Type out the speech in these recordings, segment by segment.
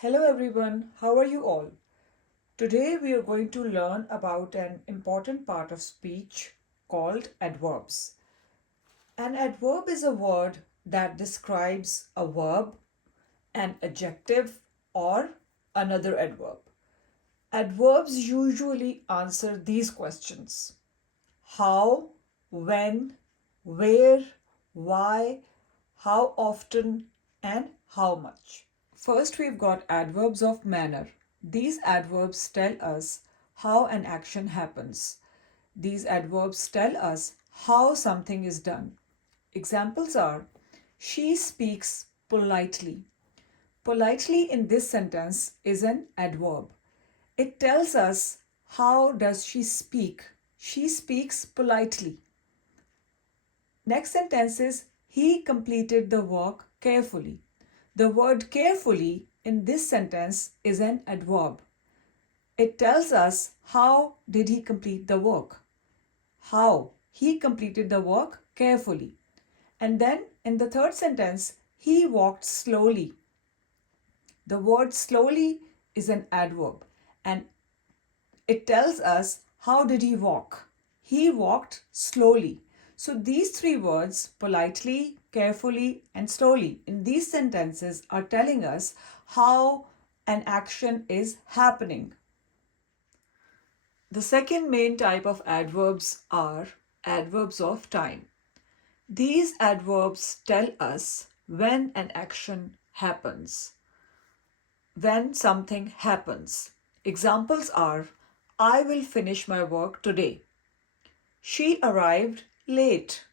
Hello everyone, how are you all? Today we are going to learn about an important part of speech called adverbs. An adverb is a word that describes a verb, an adjective, or another adverb. Adverbs usually answer these questions: how, when, where, why, how often, and how much. First, we've got adverbs of manner. These adverbs tell us how an action happens. These adverbs tell us how something is done. Examples are: she speaks politely. Politely in this sentence is an adverb. It tells us how does she speak. She speaks politely. Next sentence is he completed the work carefully. The word carefully in this sentence is an adverb. It tells us how did he complete the work. How he completed the work carefully. And then in the third sentence, he walked slowly. The word slowly is an adverb and it tells us how did he walk. He walked slowly. So these three words, politely, carefully, and slowly, in these sentences are telling us how an action is happening. The second main type of adverbs are adverbs of time. These adverbs tell us when an action happens, when something happens. Examples are: I will finish my work today. She arrived late.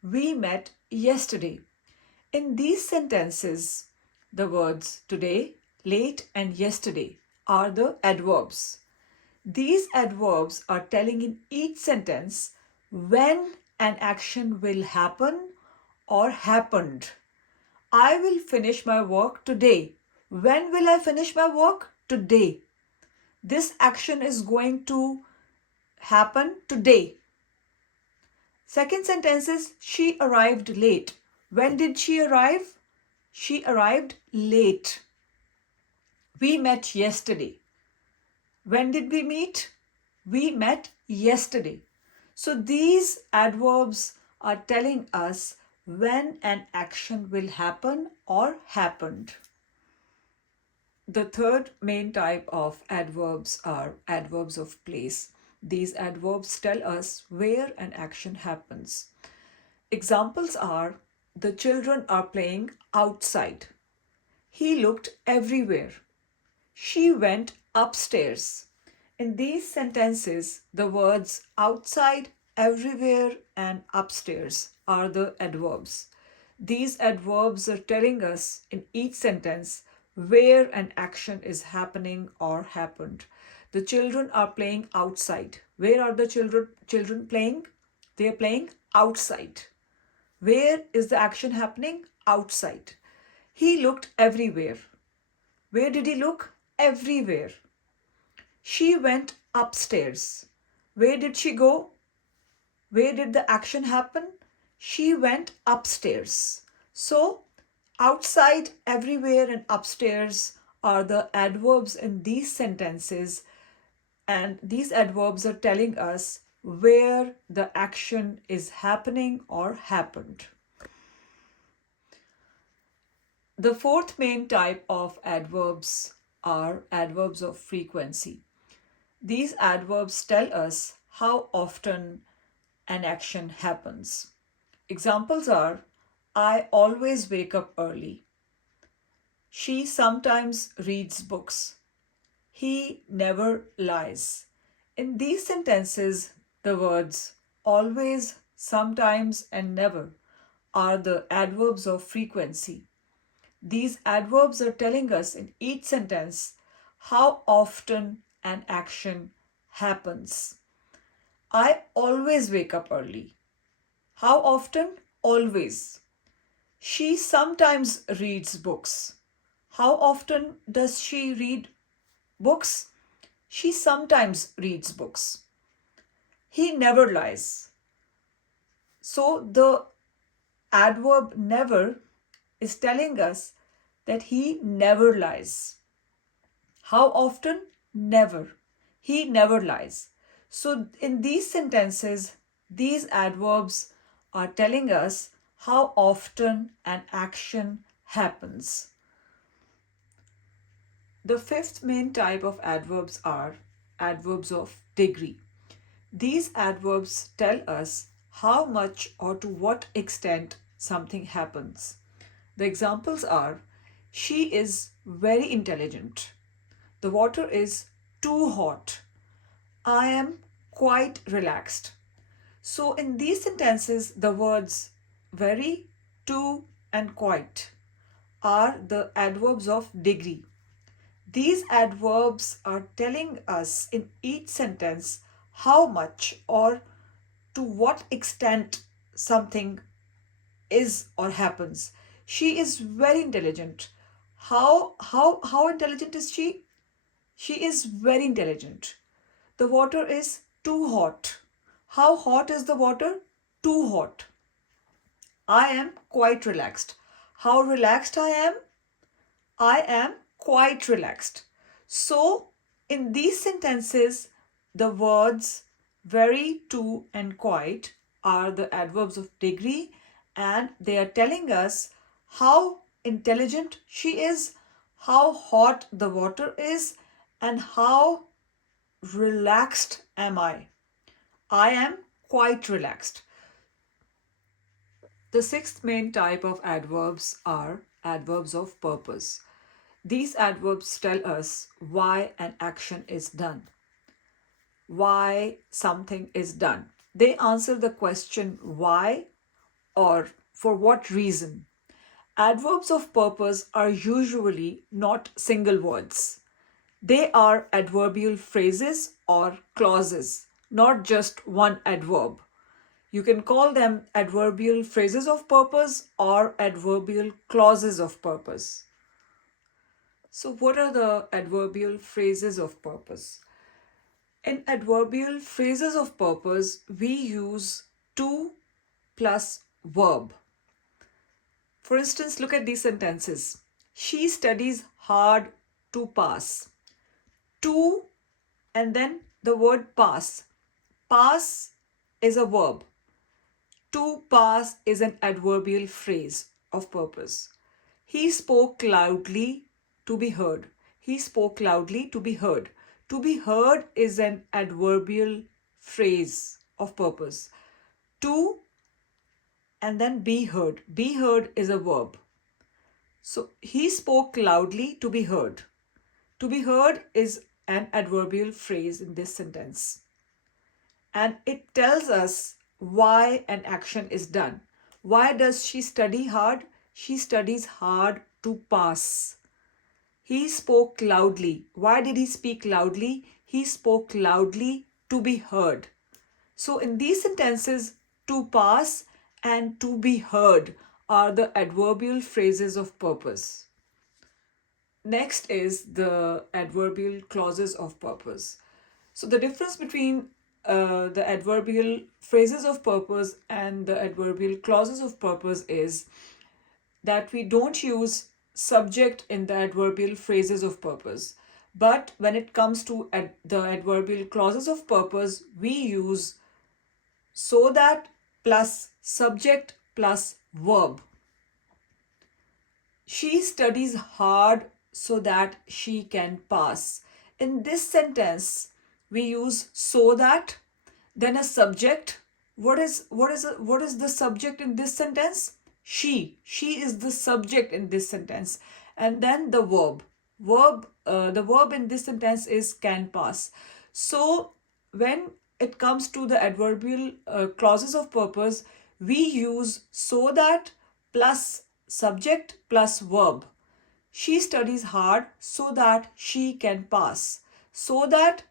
We met yesterday. In these sentences, the words today, late, and yesterday are the adverbs. These adverbs are telling in each sentence when an action will happen or happened. I will finish my work today. When will I finish my work? Today. This action is going to happen today. Second sentence is she arrived late. When did she arrive? She arrived late. We met yesterday. When did we meet? We met yesterday. So these adverbs are telling us when an action will happen or happened. The third main type of adverbs are adverbs of place. These adverbs tell us where an action happens. Examples are: the children are playing outside. He looked everywhere. She went upstairs. In these sentences, the words outside, everywhere, and upstairs are the adverbs. These adverbs are telling us in each sentence where an action is happening or happened. The children are playing outside. Where are the children playing? They are playing outside. Where is the action happening? Outside. He looked everywhere. Where did he look? Everywhere. She went upstairs. Where did she go? Where did the action happen? She went upstairs. So, outside, everywhere, and upstairs are the adverbs in these sentences, and these adverbs are telling us where the action is happening or happened. The fourth main type of adverbs are adverbs of frequency. These adverbs tell us how often an action happens. Examples are: I always wake up early. She sometimes reads books. He never lies. In these sentences, the words always, sometimes, and never are the adverbs of frequency. These adverbs are telling us in each sentence how often an action happens. I always wake up early. How often? Always. She sometimes reads books. How often does she read books? She sometimes reads books. He never lies. So the adverb never is telling us that he never lies. How often? Never. He never lies. So, in these sentences, these adverbs are telling us how often an action happens. The fifth main type of adverbs are adverbs of degree. These adverbs tell us how much or to what extent something happens. The examples are: she is very intelligent. The water is too hot. I am quite relaxed. So, in these sentences, the words very, too, and quite are the adverbs of degree. These adverbs are telling us in each sentence how much or to what extent something is or happens. She is very intelligent. How intelligent is she? She is very intelligent. The water is too hot. How hot is the water? Too hot. I am quite relaxed. How relaxed I am? I am quite relaxed. So, in these sentences, the words very, too, and quite are the adverbs of degree, and they are telling us how intelligent she is, how hot the water is, and how relaxed am I. I am quite relaxed. The sixth main type of adverbs are adverbs of purpose. These adverbs tell us why an action is done, why something is done. They answer the question why or for what reason. Adverbs of purpose are usually not single words. They are adverbial phrases or clauses, not just one adverb. You can call them adverbial phrases of purpose or adverbial clauses of purpose. So, what are the adverbial phrases of purpose? In adverbial phrases of purpose, we use to plus verb. For instance, look at these sentences. She studies hard to pass. To and then the word pass. Pass is a verb. To pass is an adverbial phrase of purpose. He spoke loudly to be heard. He spoke loudly to be heard. To be heard is an adverbial phrase of purpose. To and then be heard. Be heard is a verb. So he spoke loudly to be heard. To be heard is an adverbial phrase in this sentence. And it tells us why an action is done. Why does she study hard? She studies hard to pass. He spoke loudly. Why did he speak loudly? He spoke loudly to be heard. So, in these sentences, to pass and to be heard are the adverbial phrases of purpose. Next is the adverbial clauses of purpose. So, the difference between the adverbial phrases of purpose and the adverbial clauses of purpose is that we don't use subject in the adverbial phrases of purpose. But when it comes to the adverbial clauses of purpose, we use so that plus subject plus verb. She studies hard so that she can pass. In this sentence, we use so that, then a subject. What is the subject in this sentence? She. She is the subject in this sentence, and then the verb. The verb in this sentence is can pass. So when it comes to the adverbial clauses of purpose, we use so that plus subject plus verb. She studies hard so that she can pass. So that,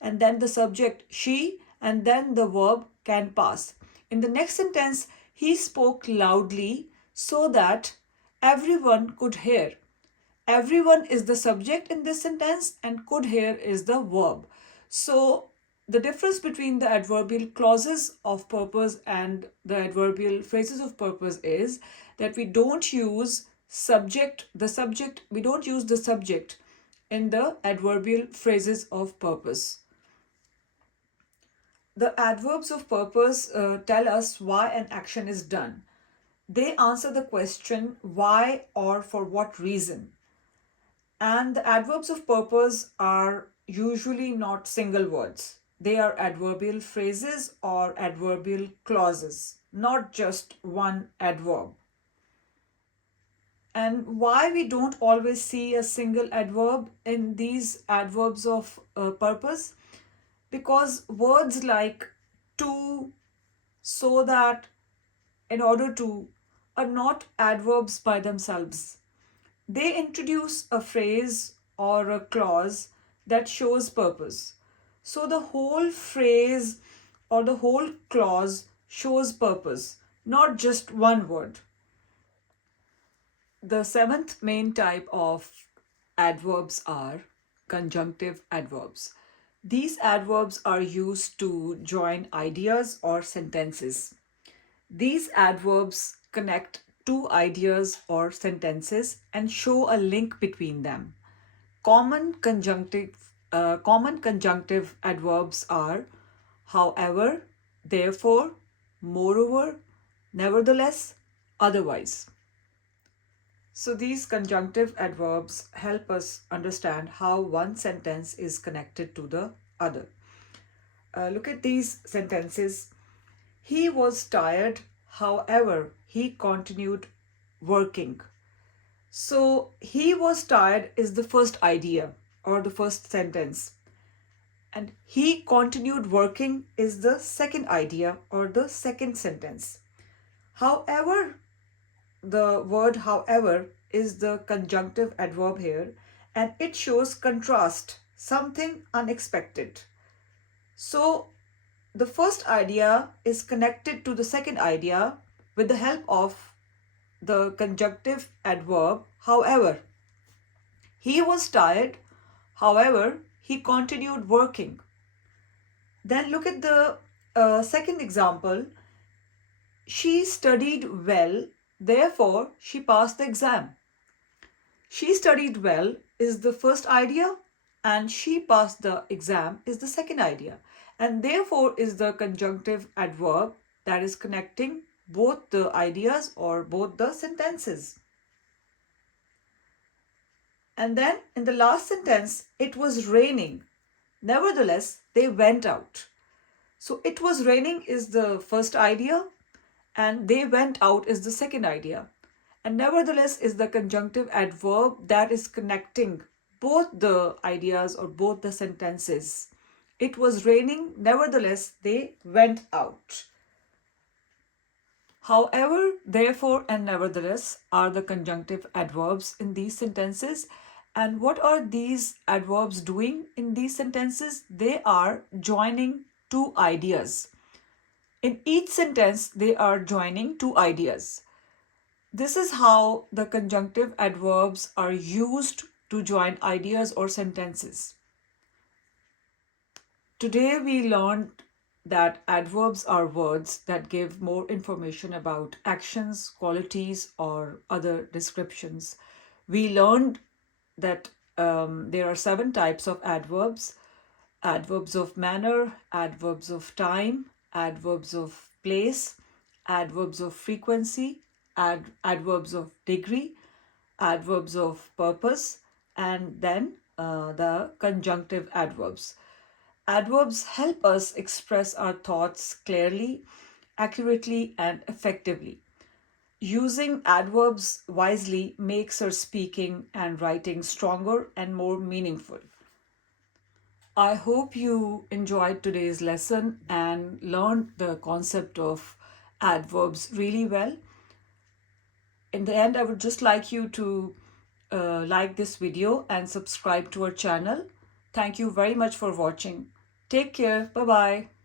and then the subject she, and then the verb can pass. In the next sentence, he spoke loudly so that everyone could hear. Everyone is the subject in this sentence, and could hear is the verb. So, the difference between the adverbial clauses of purpose and the adverbial phrases of purpose is that we don't use we don't use the subject in the adverbial phrases of purpose. The adverbs of purpose tell us why an action is done. They answer the question why or for what reason. And the adverbs of purpose are usually not single words. They are adverbial phrases or adverbial clauses, not just one adverb. And why we don't always see a single adverb in these adverbs of purpose? Because words like to, so that, in order to, are not adverbs by themselves. They introduce a phrase or a clause that shows purpose. So the whole phrase or the whole clause shows purpose, not just one word. The seventh main type of adverbs are conjunctive adverbs. These adverbs are used to join ideas or sentences. These adverbs connect two ideas or sentences and show a link between them. Common conjunctive adverbs are however, therefore, moreover, nevertheless, otherwise. So these conjunctive adverbs help us understand how one sentence is connected to the other. Look at these sentences. He was tired, however, he continued working. So, he was tired is the first idea or the first sentence, and he continued working is the second idea or the second sentence. However, the word however is the conjunctive adverb here, and it shows contrast, something unexpected. So, the first idea is connected to the second idea with the help of the conjunctive adverb however. He was tired, however, he continued working. Then look at the second example. She studied well, therefore, she passed the exam. She studied well is the first idea, and she passed the exam is the second idea, and therefore is the conjunctive adverb that is connecting both the ideas or both the sentences. And then in the last sentence, it was raining. Nevertheless, they went out. So it was raining is the first idea, and they went out is the second idea. And nevertheless is the conjunctive adverb that is connecting both the ideas or both the sentences. It was raining, nevertheless, they went out. However, therefore, and nevertheless are the conjunctive adverbs in these sentences. And what are these adverbs doing in these sentences? They are joining two ideas. In each sentence, they are joining two ideas. This is how the conjunctive adverbs are used to join ideas or sentences. Today we learned that adverbs are words that give more information about actions, qualities, or other descriptions. We learned that there are 7 types of adverbs: adverbs of manner, adverbs of time, adverbs of place, adverbs of frequency, adverbs of degree, adverbs of purpose, and then the conjunctive adverbs. Adverbs help us express our thoughts clearly, accurately, and effectively. Using adverbs wisely makes our speaking and writing stronger and more meaningful. I hope you enjoyed today's lesson and learned the concept of adverbs really well. In the end, I would just like you to like this video and subscribe to our channel. Thank you very much for watching. Take care. Bye-bye.